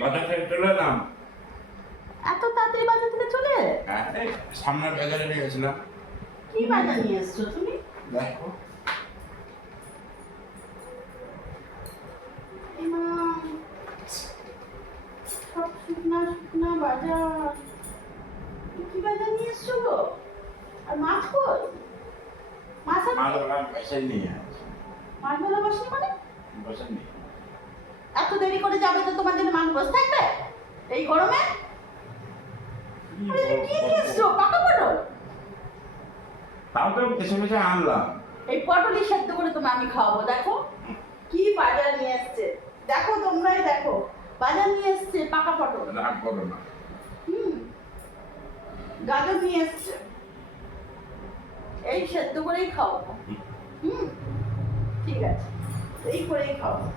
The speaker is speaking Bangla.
বাজার থেকে চলে এলাম। এত তাড়াতাড়ি বাজার থেকে চলে এলে? হ্যাঁ, এই সামনের বাজারে নিয়ে গেছিলাম। কি বাজার নিয়ে এসছো তুমি? দেখো, এমা, সব শুকনা শুকনা বাজার। কি বাজার নিয়ে এসছো গো? আর মাছ কই? মাছ আছে? মাছ ওরা পয়সাই নিয়ে আসছে। মাছ ভালো বসে মানে? পয়সা নেই। এত দেরি করে যাবে তো তোমার জন্য মাছ বসে থাকবে এই গরমে? আরে তুমি কি নিয়ে এসছো? পাকা পটল? তাও তো এসে বেশি আনলাম। এই পটলই সেদ্ধ করে তোমার আমি খাওয়াবো। দেখো কি বাজার নিয়ে এসছে, দেখো তোমরাই দেখো। বাজার নিয়ে এসছে পাকা পটল, রাগ করো না। গাজর নিয়ে এসছে, এই সেদ্ধ করেই খাওয়াবো। ঠিক আছে, এই করেই খাওয়াবো।